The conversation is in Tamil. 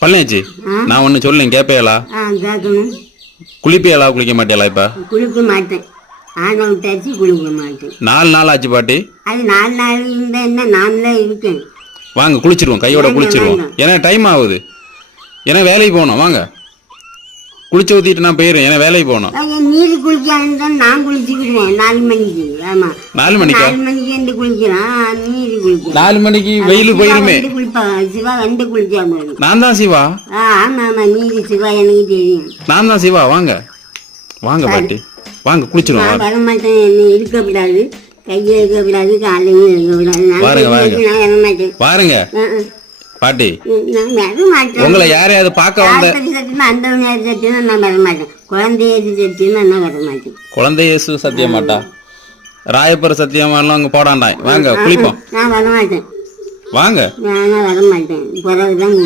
பழனியாச்சி நான் ஒன்று சொல்லேன் கேட்பேலா ஆ கேட்கணும். குளிப்பேலா குளிக்க மாட்டேலா இப்போ? குளிக்க மாட்டேன். ஆனை விட்டாச்சு குளிக்க மாட்டேன். நாலு நாள் ஆச்சு பாட்டி. அது நாலு நாள் என்ன? இருக்கேன். வாங்க குளிச்சிருவோம் கையோட குளிச்சிருவோம். ஏன்னா டைம் ஆகுது. ஏன்னா வேலைக்கு போகணும் வாங்க. குளிச்சு ஊற்றிட்டு நான் போயிடுறேன் ஏன்னா வேலைக்கு போகணும். நீர் நான் குளிச்சுக்கிடுவேன். நாலு மணிக்கு ஆமா. நாலு மணிக்கா? நாலு மணிக்கு வந்து குளிக்கிறான் நீர் குளிக்கிறான் நாலு மணிக்கு வெயில் போயிருமே. சிவா வந்து குளிச்சா போதும் நான் தான் சிவா? ஆமா ஆமா நீர் சிவா எனக்கு தெரியும். நான் தான் சிவா? வாங்க. வாங்க பாட்டி. வாங்க குளிச்சிருவோம் நான் வரமாட்டேன் என்ன இருக்கக்கூடாது. கையை இருக்கக்கூடாது காலையும் இருக்கக்கூடாது. நான் வரமாட்டேன் பாருங்க. பாட்டி. உங்களை யாரையாவது பார்க்க வந்த சத்தியமா சத்தியமா சத்தியமா குழந்தை இயேசு சத்தியமாட்டா? ராயப்பர் சத்தியமாலாம் அங்கே போடாண்டாய். வாங்க குளிப்போம். நான் வர மாட்டேன். வாங்க. நான் வர மாட்டேன் பிறகுதான்